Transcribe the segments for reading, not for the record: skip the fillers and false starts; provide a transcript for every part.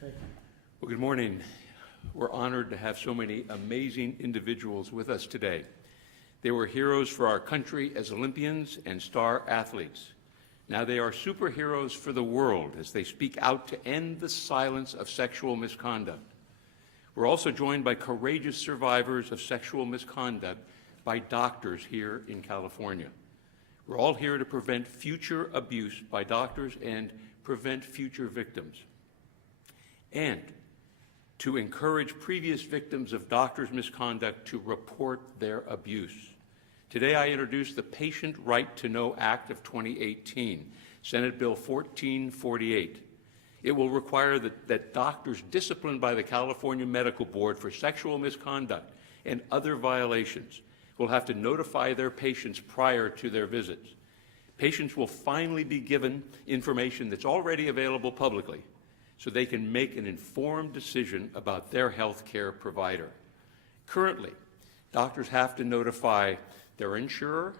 Well, good morning. We're honored to have so many amazing individuals with us today. They were heroes for our country as Olympians and star athletes. Now they are superheroes for the world as they speak out to end the silence of sexual misconduct. We're also joined by courageous survivors of sexual misconduct by doctors here in California. We're all here to prevent future abuse by doctors and prevent future victims, and to encourage previous victims of doctors' misconduct to report their abuse. Today I introduce the Patient Right to Know Act of 2018, Senate Bill 1448. It will require that doctors disciplined by the California Medical Board for sexual misconduct and other violations will have to notify their patients prior to their visits. Patients will finally be given information that's already available publicly so they can make an informed decision about their health care provider. Currently, doctors have to notify their insurer,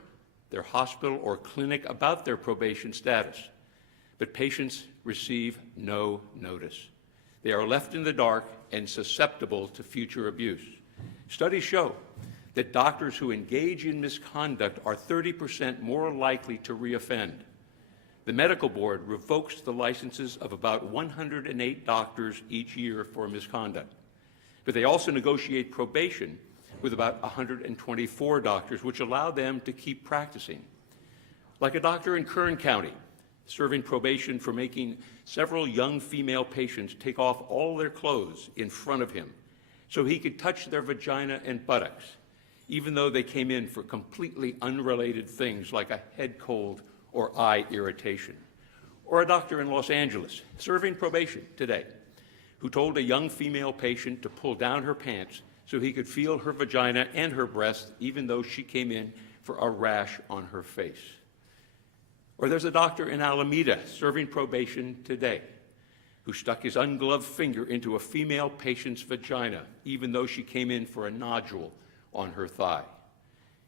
their hospital, or clinic about their probation status, but patients receive no notice. They are left in the dark and susceptible to future abuse. Studies show that doctors who engage in misconduct are 30% more likely to reoffend. The medical board revokes the licenses of about 108 doctors each year for misconduct, but they also negotiate probation with about 124 doctors, which allow them to keep practicing. Like a doctor in Kern County, serving probation for making several young female patients take off all their clothes in front of him so he could touch their vagina and buttocks, even though they came in for completely unrelated things like a head cold or eye irritation. Or a doctor in Los Angeles, serving probation today, who told a young female patient to pull down her pants so he could feel her vagina and her breast, even though she came in for a rash on her face. Or there's a doctor in Alameda, serving probation today, who stuck his ungloved finger into a female patient's vagina, even though she came in for a nodule on her thigh.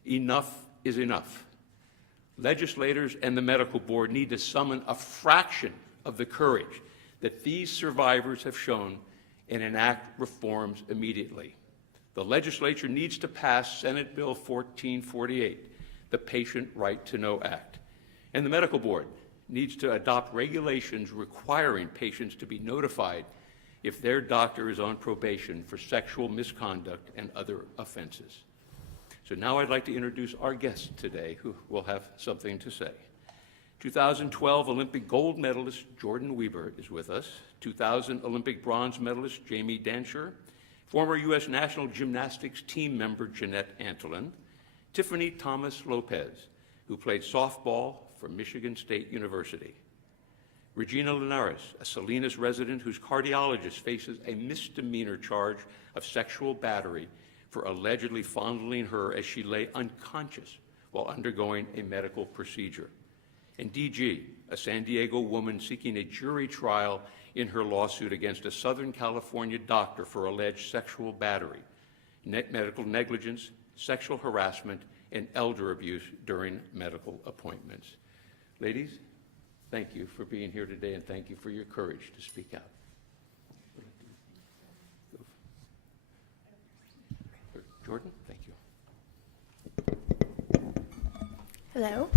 Enough is enough. Legislators and the medical board need to summon a fraction of the courage that these survivors have shown and enact reforms immediately. The legislature needs to pass Senate Bill 1448, the Patient Right to Know Act. And the medical board needs to adopt regulations requiring patients to be notified if their doctor is on probation for sexual misconduct and other offenses. So now I'd like to introduce our guest today, who will have something to say. 2012 Olympic gold medalist Jordyn Wieber is with us, 2000 Olympic bronze medalist Jamie Dancer, former U.S. National Gymnastics team member Jeanette Antolin, Tiffany Thomas Lopez, who played softball for Michigan State University, Regina Linares, a Salinas resident whose cardiologist faces a misdemeanor charge of sexual battery for allegedly fondling her as she lay unconscious while undergoing a medical procedure. And DG, a San Diego woman seeking a jury trial in her lawsuit against a Southern California doctor for alleged sexual battery, medical negligence, sexual harassment, and elder abuse during medical appointments. Ladies, thank you for being here today, and thank you for your courage to speak out. Jordyn, thank you. Hello.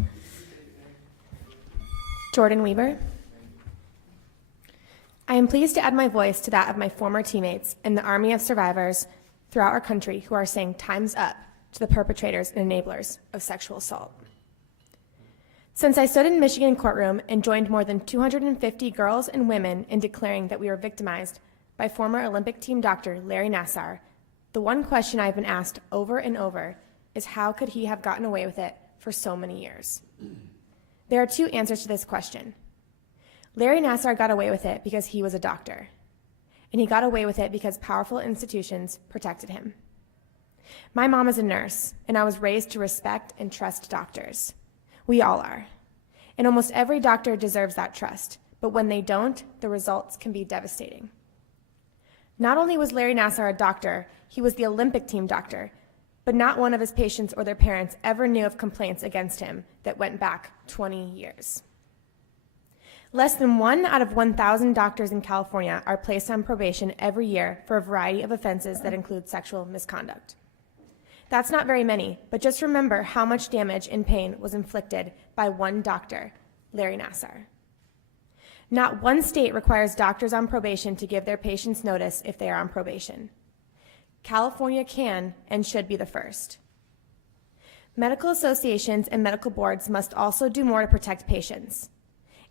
Jordyn Wieber. I am pleased to add my voice to that of my former teammates in the army of survivors throughout our country who are saying time's up to the perpetrators and enablers of sexual assault. Since I stood in Michigan courtroom and joined more than 250 girls and women in declaring that we were victimized by former Olympic team doctor Larry Nassar, the one question I've been asked over and over is how could he have gotten away with it for so many years? There are two answers to this question. Larry Nassar got away with it because he was a doctor, and he got away with it because powerful institutions protected him. My mom is a nurse, and I was raised to respect and trust doctors. We all are. And almost every doctor deserves that trust, but when they don't, the results can be devastating. Not only was Larry Nassar a doctor, he was the Olympic team doctor, but not one of his patients or their parents ever knew of complaints against him that went back 20 years. Less than 1 out of 1,000 doctors in California are placed on probation every year for a variety of offenses that include sexual misconduct. That's not very many, but just remember how much damage and pain was inflicted by one doctor, Larry Nassar. Not one state requires doctors on probation to give their patients notice if they are on probation. California can and should be the first. Medical associations and medical boards must also do more to protect patients.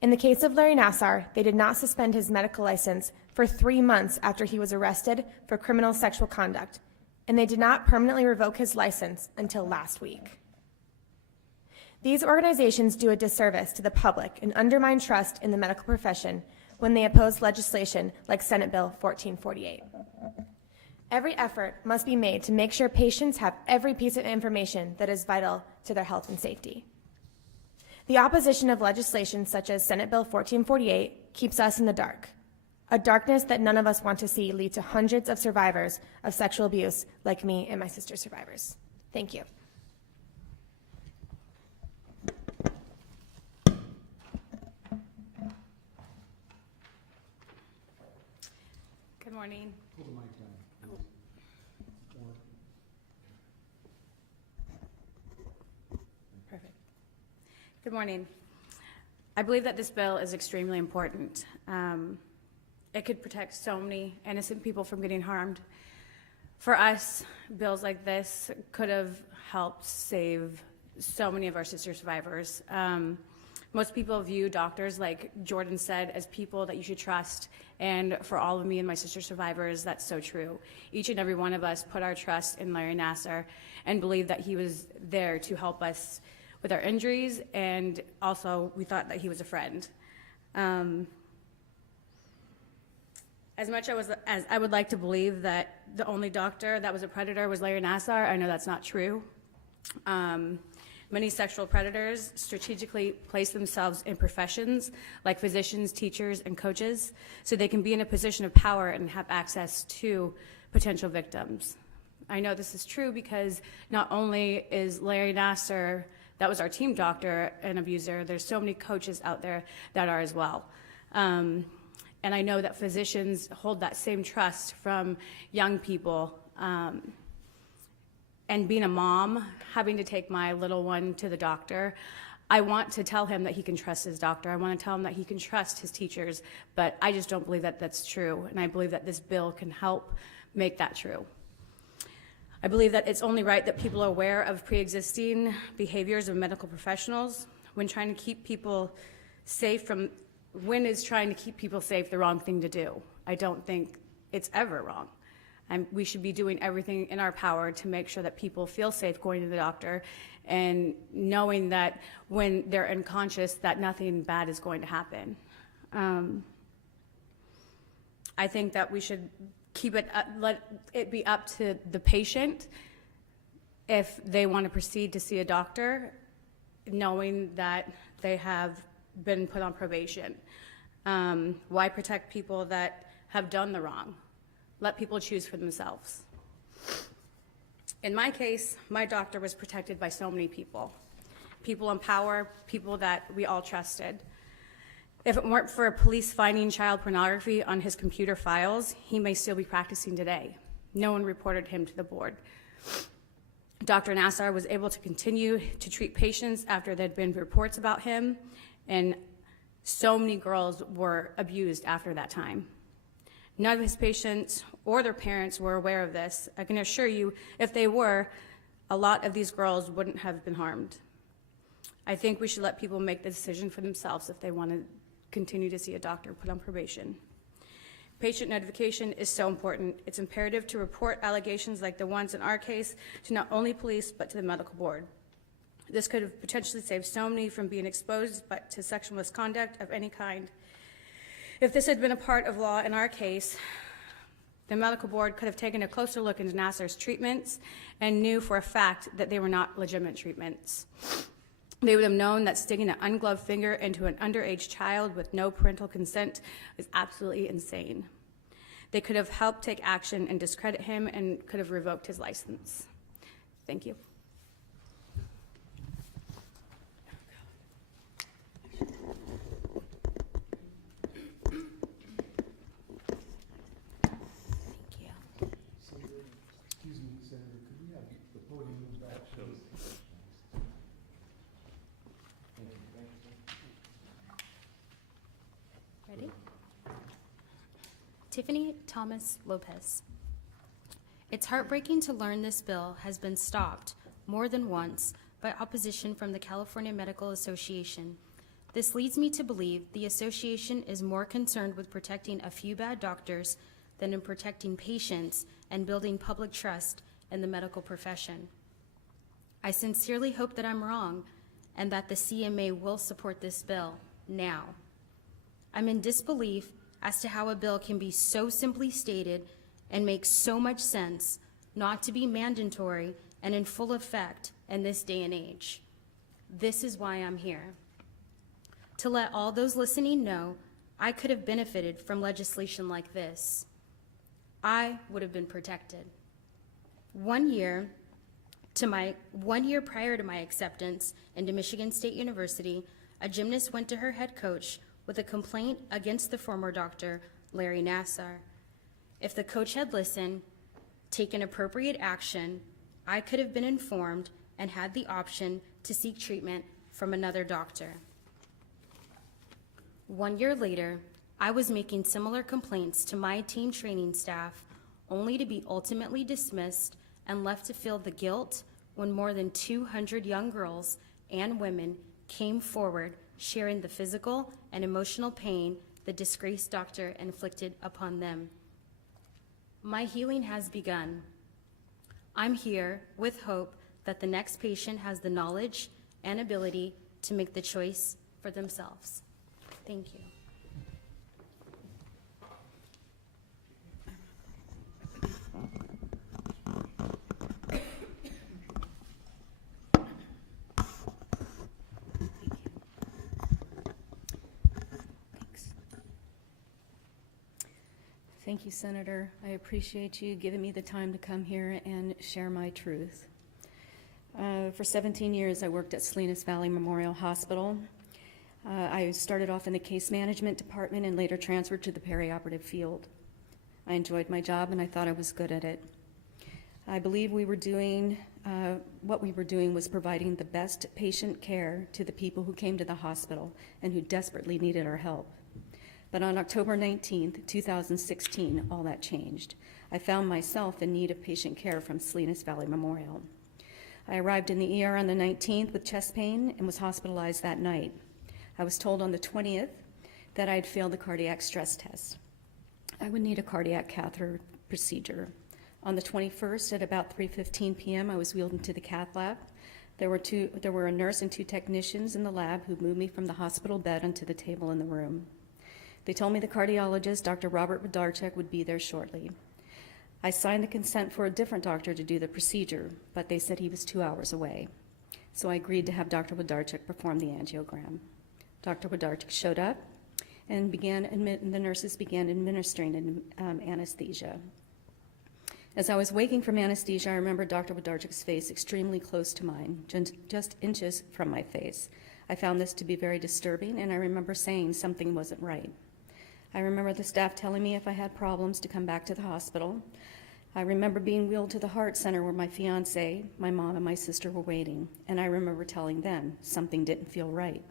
In the case of Larry Nassar, they did not suspend his medical license for 3 months after he was arrested for criminal sexual conduct, and they did not permanently revoke his license until last week. These organizations do a disservice to the public and undermine trust in the medical profession when they oppose legislation like Senate Bill 1448. Every effort must be made to make sure patients have every piece of information that is vital to their health and safety. The opposition of legislation such as Senate Bill 1448 keeps us in the dark, a darkness that none of us want to see lead to hundreds of survivors of sexual abuse like me and my sister survivors. Thank you. Good morning. Perfect. Good morning. I believe that this bill is extremely important. It could protect so many innocent people from getting harmed. For us, bills like this could have helped save so many of our sister survivors. Most people view doctors, like Jordan said, as people that you should trust. And for all of me and my sister survivors, that's so true. Each and every one of us put our trust in Larry Nassar and believed that he was there to help us with our injuries, and also we thought that he was a friend. As much as I would like to believe that the only doctor that was a predator was Larry Nassar, I know that's not true. Many sexual predators strategically place themselves in professions like physicians, teachers, and coaches, so they can be in a position of power and have access to potential victims. I know this is true because not only is Larry Nassar, that was our team doctor, an abuser, there's so many coaches out there that are as well. And I know that physicians hold that same trust from young people. And being a mom, having to take my little one to the doctor, I want to tell him that he can trust his doctor. I want to tell him that he can trust his teachers, but I just don't believe that that's true. And I believe that this bill can help make that true. I believe that it's only right that people are aware of pre-existing behaviors of medical professionals when trying to keep people safe from, when is trying to keep people safe the wrong thing to do? I don't think it's ever wrong. And we should be doing everything in our power to make sure that people feel safe going to the doctor and knowing that when they're unconscious that nothing bad is going to happen. I think that we should keep it, let it be up to the patient if they want to proceed to see a doctor, knowing that they have been put on probation. Why protect people that have done the wrong? Let people choose for themselves. In my case, my doctor was protected by so many people. People in power, people that we all trusted. If it weren't for police finding child pornography on his computer files, he may still be practicing today. No one reported him to the board. Dr. Nassar was able to continue to treat patients after there had been reports about him, and so many girls were abused after that time. None of his patients or their parents were aware of this. I can assure you, if they were, a lot of these girls wouldn't have been harmed. I think we should let people make the decision for themselves if they want to continue to see a doctor put on probation. Patient notification is so important. It's imperative to report allegations like the ones in our case to not only police, but to the medical board. This could have potentially saved so many from being exposed to sexual misconduct of any kind. If this had been a part of law in our case, the medical board could have taken a closer look into Nassar's treatments and knew for a fact that they were not legitimate treatments. They would have known that sticking an ungloved finger into an underage child with no parental consent was absolutely insane. They could have helped take action and discredit him and could have revoked his license. Thank you. Tiffany Thomas Lopez. It's heartbreaking to learn this bill has been stopped more than once by opposition from the California Medical Association. This leads me to believe the association is more concerned with protecting a few bad doctors than in protecting patients and building public trust in the medical profession. I sincerely hope that I'm wrong and that the CMA will support this bill now. I'm in disbelief as to how a bill can be so simply stated and make so much sense not to be mandatory and in full effect in this day and age. This is why I'm here. To let all those listening know I could have benefited from legislation like this. I would have been protected. 1 year prior to my acceptance into Michigan State University, a gymnast went to her head coach with a complaint against the former doctor, Larry Nassar. If the coach had listened, taken appropriate action, I could have been informed and had the option to seek treatment from another doctor. 1 year later, I was making similar complaints to my team training staff, only to be ultimately dismissed and left to feel the guilt when more than 200 young girls and women came forward sharing the physical and emotional pain the disgraced doctor inflicted upon them. My healing has begun. I'm here with hope that the next patient has the knowledge and ability to make the choice for themselves. Thank you. Thank you, Senator. I appreciate you giving me the time to come here and share my truth. For 17 years, I worked at Salinas Valley Memorial Hospital. I started off in the case management department and later transferred to the perioperative field. I enjoyed my job and I thought I was good at it. I believe what we were doing was providing the best patient care to the people who came to the hospital and who desperately needed our help. But on October 19th, 2016, all that changed. I found myself in need of patient care from Salinas Valley Memorial. I arrived in the ER on the 19th with chest pain and was hospitalized that night. I was told on the 20th that I had failed the cardiac stress test. I would need a cardiac catheter procedure. On the 21st at about 3:15 p.m., I was wheeled into the cath lab. There were a nurse and 2 technicians in the lab who moved me from the hospital bed onto the table in the room. They told me the cardiologist, Dr. Robert Wodarczyk, would be there shortly. I signed the consent for a different doctor to do the procedure, but they said he was 2 hours away. So I agreed to have Dr. Wodarczyk perform the angiogram. Dr. Wodarczyk showed up and the nurses began administering anesthesia. As I was waking from anesthesia, I remember Dr. Wodarczyk's face extremely close to mine, just inches from my face. I found this to be very disturbing, and I remember saying something wasn't right. I remember the staff telling me if I had problems to come back to the hospital. I remember being wheeled to the heart center where my fiance, my mom, and my sister were waiting, and I remember telling them something didn't feel right.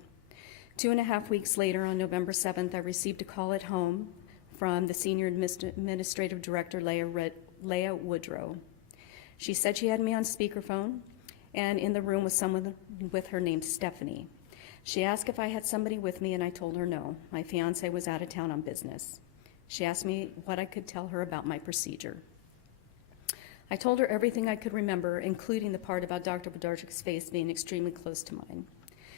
2.5 weeks later, on November 7th, I received a call at home from the Senior Administrative Director, Leah Woodrow. She said she had me on speakerphone, and in the room was someone with her named Stephanie. She asked if I had somebody with me, and I told her no. My fiance was out of town on business. She asked me what I could tell her about my procedure. I told her everything I could remember, including the part about Dr. Wodarczyk's face being extremely close to mine.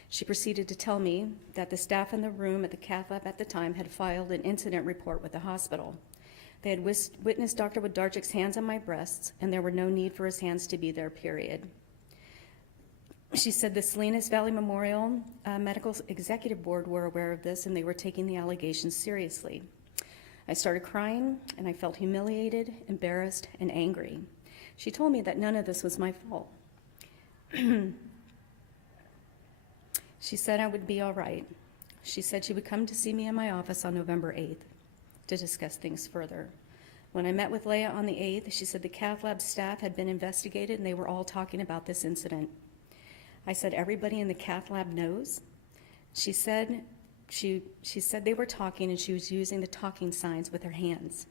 She proceeded to tell me that the staff in the room at the cath lab at the time had filed an incident report with the hospital. They had witnessed Dr. Wodarczyk's hands on my breasts, and there were no need for his hands to be there, period. She said the Salinas Valley Memorial Medical Executive Board were aware of this, and they were taking the allegations seriously. I started crying, and I felt humiliated, embarrassed, and angry. She told me that none of this was my fault. She said I would be all right. She said she would come to see me in my office on November 8th to discuss things further. When I met with Leah on the 8th, she said the cath lab staff had been investigated and they were all talking about this incident. I said, everybody in the cath lab knows? She said she said they were talking and she was using the talking signs with her hands.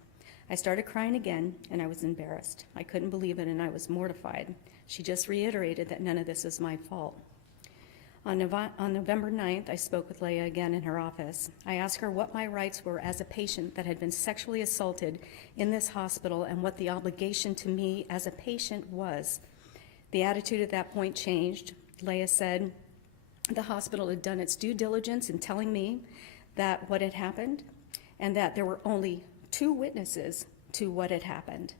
I started crying again and I was embarrassed. I couldn't believe it and I was mortified. She just reiterated that none of this is my fault. On November 9th, I spoke with Leah again in her office. I asked her what my rights were as a patient that had been sexually assaulted in this hospital and what the obligation to me as a patient was. The attitude at that point changed. Leah said the hospital had done its due diligence in telling me that what had happened and that there were only 2 witnesses to what had happened.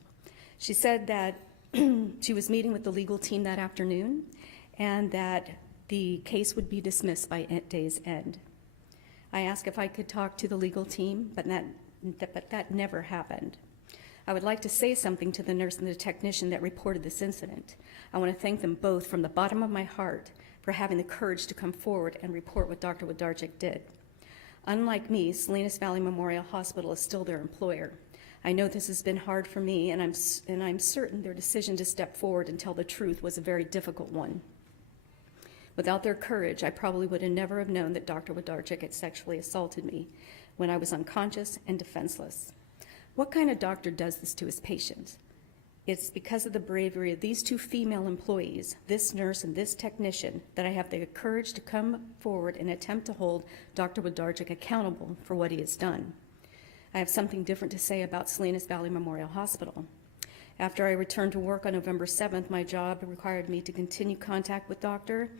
She said that she was meeting with the legal team that afternoon and that the case would be dismissed by day's end. I asked if I could talk to the legal team, but that never happened. I would like to say something to the nurse and the technician that reported this incident. I want to thank them both from the bottom of my heart for having the courage to come forward and report what Dr. Wlodarczyk did. Unlike me, Salinas Valley Memorial Hospital is still their employer. I know this has been hard for me, and I'm certain their decision to step forward and tell the truth was a very difficult one. Without their courage, I probably would have never have known that Dr. Wlodarczyk had sexually assaulted me when I was unconscious and defenseless. What kind of doctor does this to his patients? It's because of the bravery of these 2 female employees, this nurse and this technician, that I have the courage to come forward and attempt to hold Dr. Wlodarczyk accountable for what he has done. I have something different to say about Salinas Valley Memorial Hospital. After I returned to work on November 7th, my job required me to continue contact with Dr.,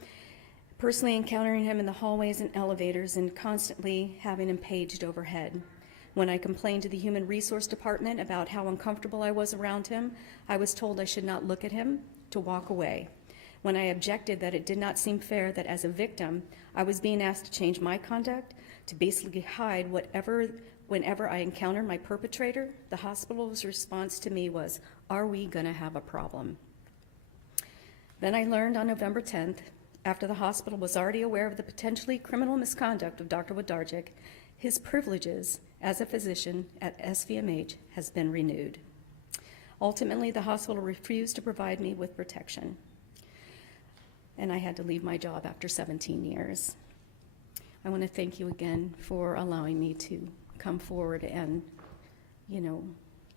personally encountering him in the hallways and elevators and constantly having him paged overhead. When I complained to the Human Resource Department about how uncomfortable I was around him, I was told I should not look at him, to walk away. When I objected that it did not seem fair that as a victim, I was being asked to change my conduct, to basically hide whenever I encountered my perpetrator, the hospital's response to me was, "Are we gonna have a problem?" Then I learned on November 10th, after the hospital was already aware of the potentially criminal misconduct of Dr. Wlodarczyk, his privileges as a physician at SVMH has been renewed. Ultimately, the hospital refused to provide me with protection, and I had to leave my job after 17 years. I want to thank you again for allowing me to come forward and,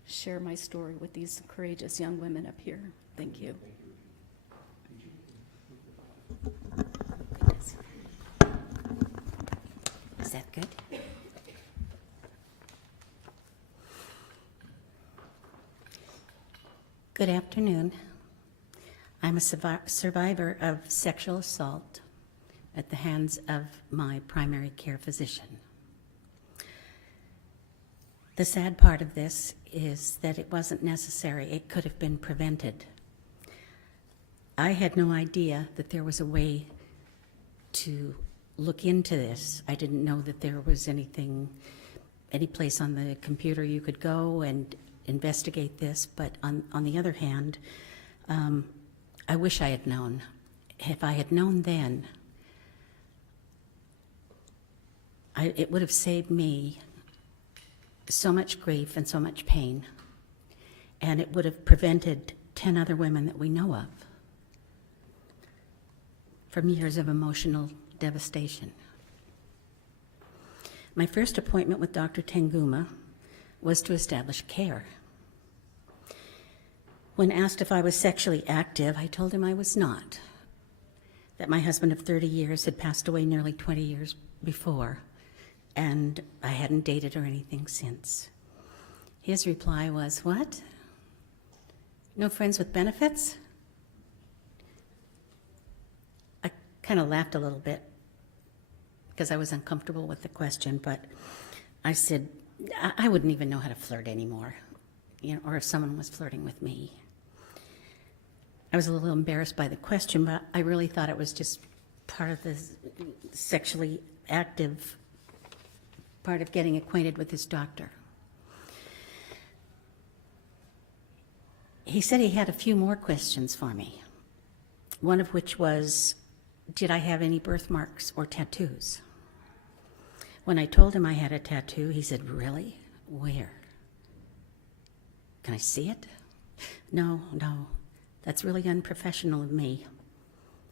share my story with these courageous young women up here. Thank you. Is that good? Good afternoon. I'm a survivor of sexual assault at the hands of my primary care physician. The sad part of this is that it wasn't necessary. It could have been prevented. I had no idea that there was a way to look into this. I didn't know that there was any place on the computer you could go and investigate this, but on the other hand, I wish I had known. If I had known then, it would have saved me so much grief and so much pain, and it would have prevented 10 other women that we know of from years of emotional devastation. My first appointment with Dr. Tenguma was to establish care. When asked if I was sexually active, I told him I was not, that my husband of 30 years had passed away nearly 20 years before, and I hadn't dated or anything since. His reply was, "What? No friends with benefits?" I kind of laughed a little bit because I was uncomfortable with the question, but I said, I wouldn't even know how to flirt anymore, or if someone was flirting with me. I was a little embarrassed by the question, but I really thought it was just part of the sexually active part of getting acquainted with his doctor. He said he had a few more questions for me, one of which was, did I have any birthmarks or tattoos? When I told him I had a tattoo, he said, "Really? Where? Can I see it?" No, that's really unprofessional of me.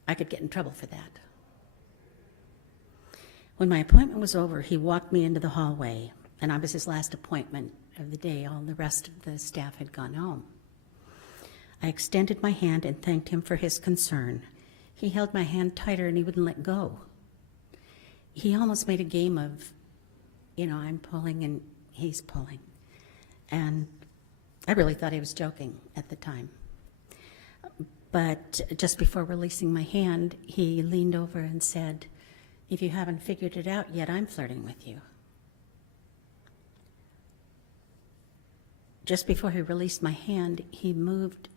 I could get in trouble for that. When my appointment was over, he walked me into the hallway, and I was his last appointment of the day. All the rest of the staff had gone home. I extended my hand and thanked him for his concern. He held my hand tighter and he wouldn't let go. He almost made a game of, I'm pulling and he's pulling. And I really thought he was joking at the time. But just before releasing my hand, he leaned over and said, "If you haven't figured it out yet, I'm flirting with you." Just before he released my hand, he moved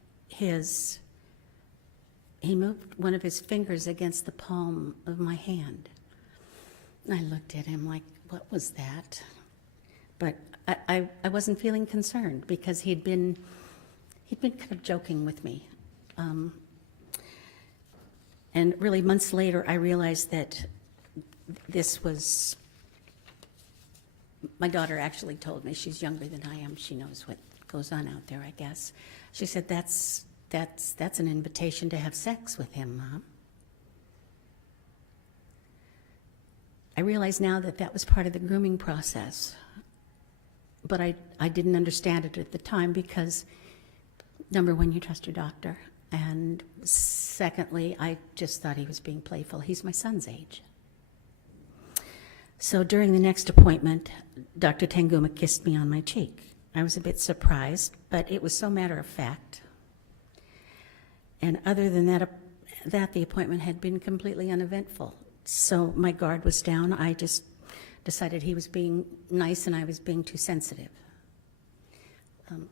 one of his fingers against the palm of my hand. And I looked at him like, what was that? But I wasn't feeling concerned because he'd been kind of joking with me. And really months later, I realized that this was, my daughter actually told me, she's younger than I am, she knows what goes on out there, I guess. She said, that's an invitation to have sex with him, Mom. I realize now that that was part of the grooming process, but I didn't understand it at the time because, number one, you trust your doctor, and secondly, I just thought he was being playful. He's my son's age. So during the next appointment, Dr. Tanguma kissed me on my cheek. I was a bit surprised, but it was so matter of fact. And other than that the appointment had been completely uneventful. So my guard was down. I just decided he was being nice and I was being too sensitive.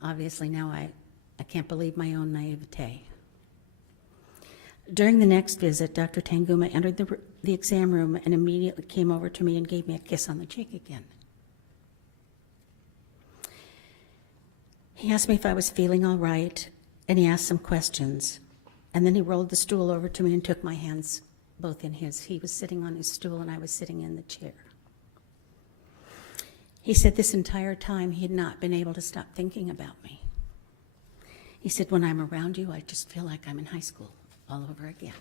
Obviously now I can't believe my own naivete. During the next visit, Dr. Tanguma entered the exam room and immediately came over to me and gave me a kiss on the cheek again. He asked me if I was feeling all right, and he asked some questions. And then he rolled the stool over to me and took my hands both in his. He was sitting on his stool and I was sitting in the chair. He said this entire time he had not been able to stop thinking about me. He said, when I'm around you, I just feel like I'm in high school all over again.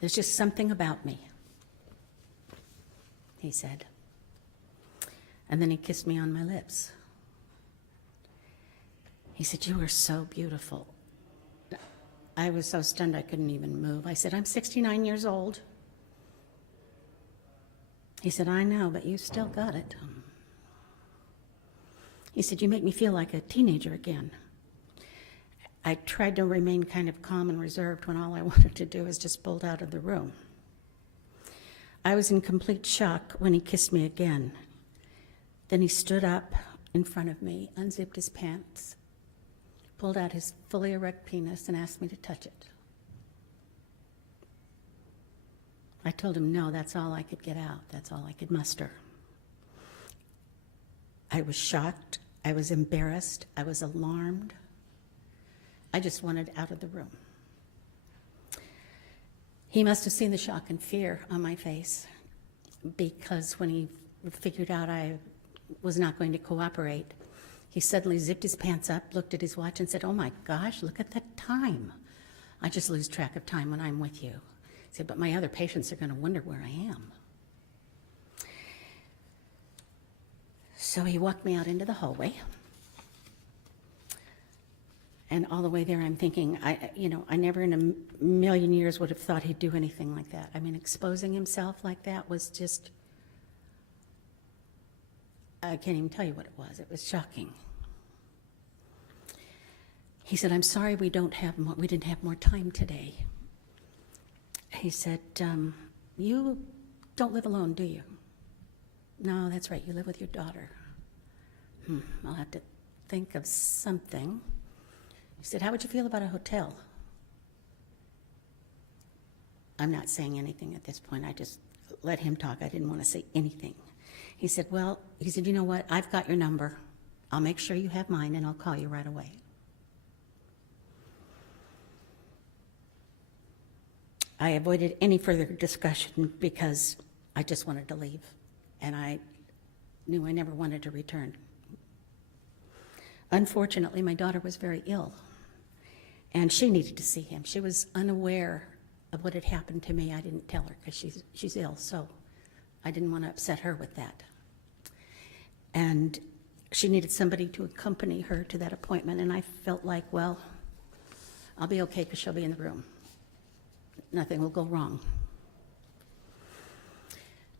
There's just something about me, he said. And then he kissed me on my lips. He said, you are so beautiful. I was so stunned I couldn't even move. I said, I'm 69 years old. He said, I know, but you still got it. He said, you make me feel like a teenager again. I tried to remain kind of calm and reserved when all I wanted to do was just bolt out of the room. I was in complete shock when he kissed me again. Then he stood up in front of me, unzipped his pants, pulled out his fully erect penis and asked me to touch it. I told him no, that's all I could get out. That's all I could muster. I was shocked. I was embarrassed. I was alarmed. I just wanted out of the room. He must have seen the shock and fear on my face because when he figured out I was not going to cooperate, he suddenly zipped his pants up, looked at his watch and said, oh my gosh, look at the time. I just lose track of time when I'm with you. He said, but my other patients are going to wonder where I am. So he walked me out into the hallway. And all the way there, I'm thinking, I never in a million years would have thought he'd do anything like that. I mean, exposing himself like that was just, I can't even tell you what it was. It was shocking. He said, I'm sorry we didn't have more time today. He said, you don't live alone, do you? No, that's right, you live with your daughter. I'll have to think of something. He said, how would you feel about a hotel? I'm not saying anything at this point. I just let him talk. I didn't want to say anything. He said, you know what? I've got your number. I'll make sure you have mine, and I'll call you right away. I avoided any further discussion because I just wanted to leave, and I knew I never wanted to return. Unfortunately, my daughter was very ill, and she needed to see him. She was unaware of what had happened to me. I didn't tell her because she's ill, so I didn't want to upset her with that. And she needed somebody to accompany her to that appointment, and I felt like, well, I'll be okay because she'll be in the room. Nothing will go wrong.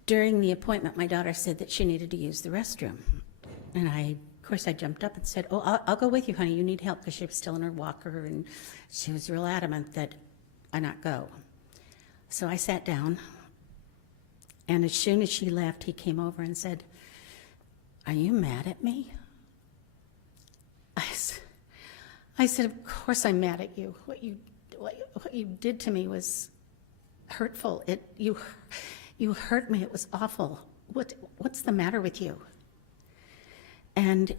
During the appointment, my daughter said that she needed to use the restroom. And of course, I jumped up and said, oh, I'll go with you, honey. You need help, because she was still in her walker, and she was real adamant that I not go. So I sat down, and as soon as she left, he came over and said, are you mad at me? I said, of course I'm mad at you. What you did to me was hurtful. You hurt me. It was awful. What's the matter with you? And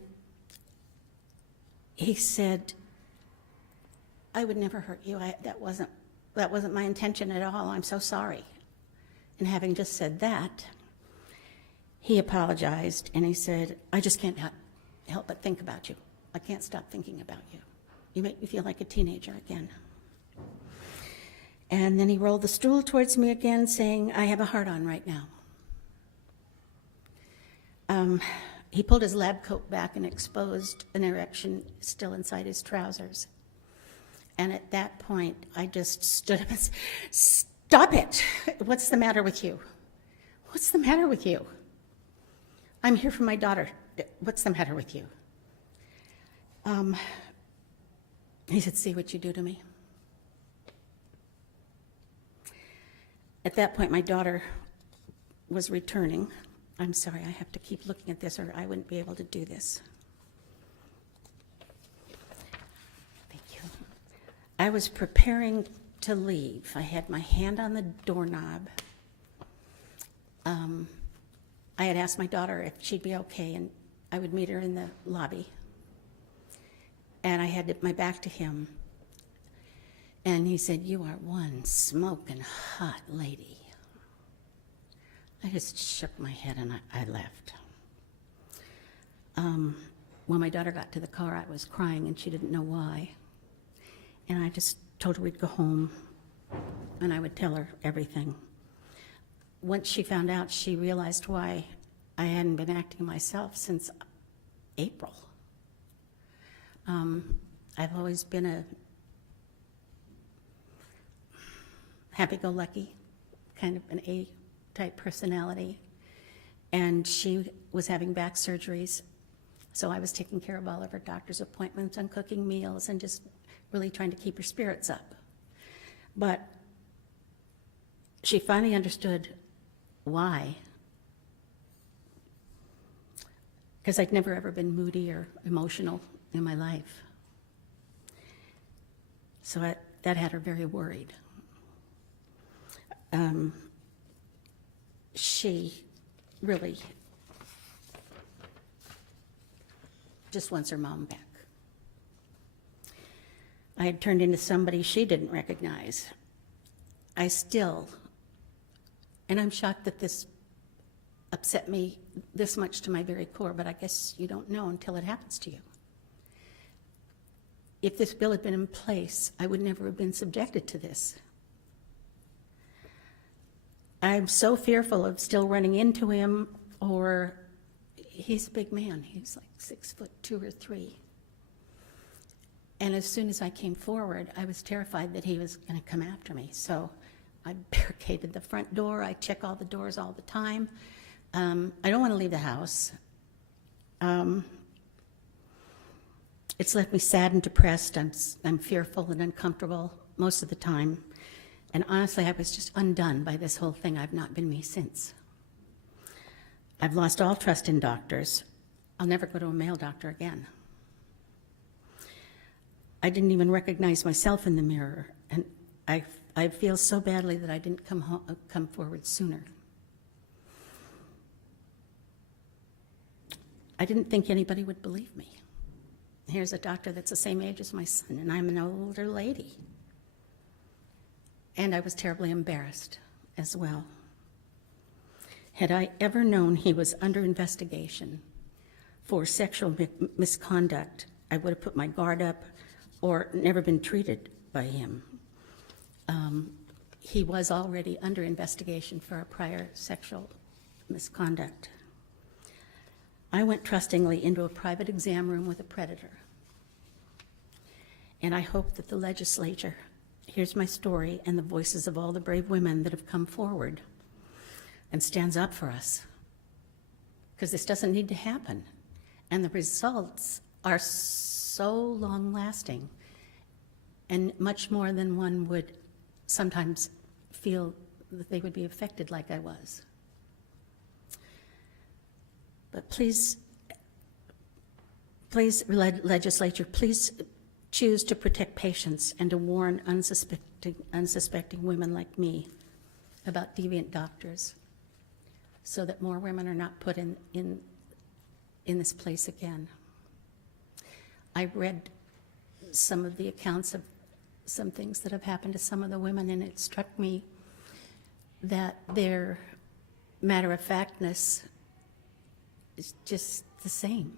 he said, I would never hurt you. That wasn't my intention at all. I'm so sorry. And having just said that, he apologized and he said, I just can't help but think about you. I can't stop thinking about you. You make me feel like a teenager again. And then he rolled the stool towards me again, saying, I have a heart on right now. He pulled his lab coat back and exposed an erection still inside his trousers. And at that point, I just stood up and said, stop it. What's the matter with you? What's the matter with you? I'm here for my daughter. What's the matter with you? He said, see what you do to me. At that point, my daughter was returning. I'm sorry, I have to keep looking at this or I wouldn't be able to do this. Thank you. I was preparing to leave. I had my hand on the doorknob. I had asked my daughter if she'd be okay and I would meet her in the lobby. And I had my back to him. And he said, you are one smoking hot lady. I just shook my head and I left. When my daughter got to the car, I was crying and she didn't know why. And I just told her we'd go home and I would tell her everything. Once she found out, she realized why I hadn't been acting myself since April. I've always been a happy-go-lucky, kind of an A-type personality. And she was having back surgeries, so I was taking care of all of her doctor's appointments and cooking meals and just really trying to keep her spirits up. But she finally understood why. Because I'd never ever been moody or emotional in my life. So that had her very worried. She really just wants her mom back. I had turned into somebody she didn't recognize. I still, and I'm shocked that this upset me this much to my very core, but I guess you don't know until it happens to you. If this bill had been in place, I would never have been subjected to this. I'm so fearful of still running into him, or he's a big man. He's like 6'2" or 3. And as soon as I came forward, I was terrified that he was going to come after me. So I barricaded the front door. I check all the doors all the time. I don't want to leave the house. It's left me sad and depressed. I'm fearful and uncomfortable most of the time. And honestly, I was just undone by this whole thing. I've not been me since. I've lost all trust in doctors. I'll never go to a male doctor again. I didn't even recognize myself in the mirror, and I feel so badly that I didn't come forward sooner. I didn't think anybody would believe me. Here's a doctor that's the same age as my son, and I'm an older lady. And I was terribly embarrassed as well. Had I ever known he was under investigation for sexual misconduct, I would have put my guard up or never been treated by him. he was already under investigation for a prior sexual misconduct. I went trustingly into a private exam room with a predator. And I hope that the legislature hears my story and the voices of all the brave women that have come forward and stands up for us. Because this doesn't need to happen. And the results are so long-lasting and much more than one would sometimes feel that they would be affected like I was. But please, legislature, please choose to protect patients and to warn unsuspecting women like me about deviant doctors so that more women are not put in this place again. I read some of the accounts of some things that have happened to some of the women, and it struck me that their matter-of-factness is just the same.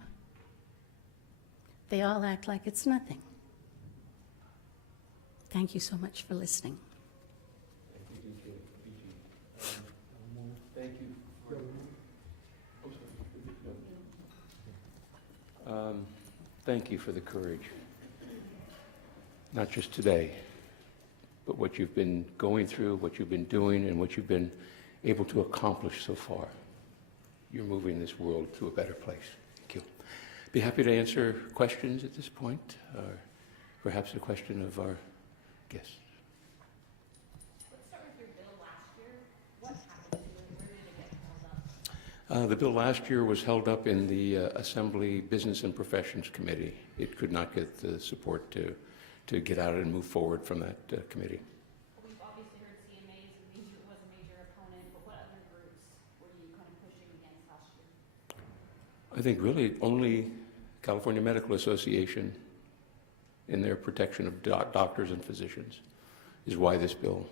They all act like it's nothing. Thank you so much for listening. Thank you. Thank you for the courage. Not just today, but what you've been going through, what you've been doing, and what you've been able to accomplish so far. You're moving this world to a better place. Thank you. Be happy to answer questions at this point, or perhaps a question of our guests. Let's start with your bill last year. What happened to it? Where did it get held up? The bill last year was held up in the Assembly Business and Professions Committee. It could not get the support to get out and move forward from that committee. We've obviously heard CMA's was a major opponent, but what other groups were you kind of pushing against last year? I think really only California Medical Association in their protection of doctors and physicians is why this bill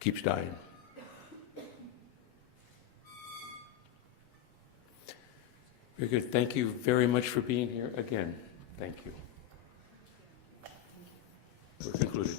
keeps dying. Very good. Thank you very much for being here again. Thank you. We're concluded.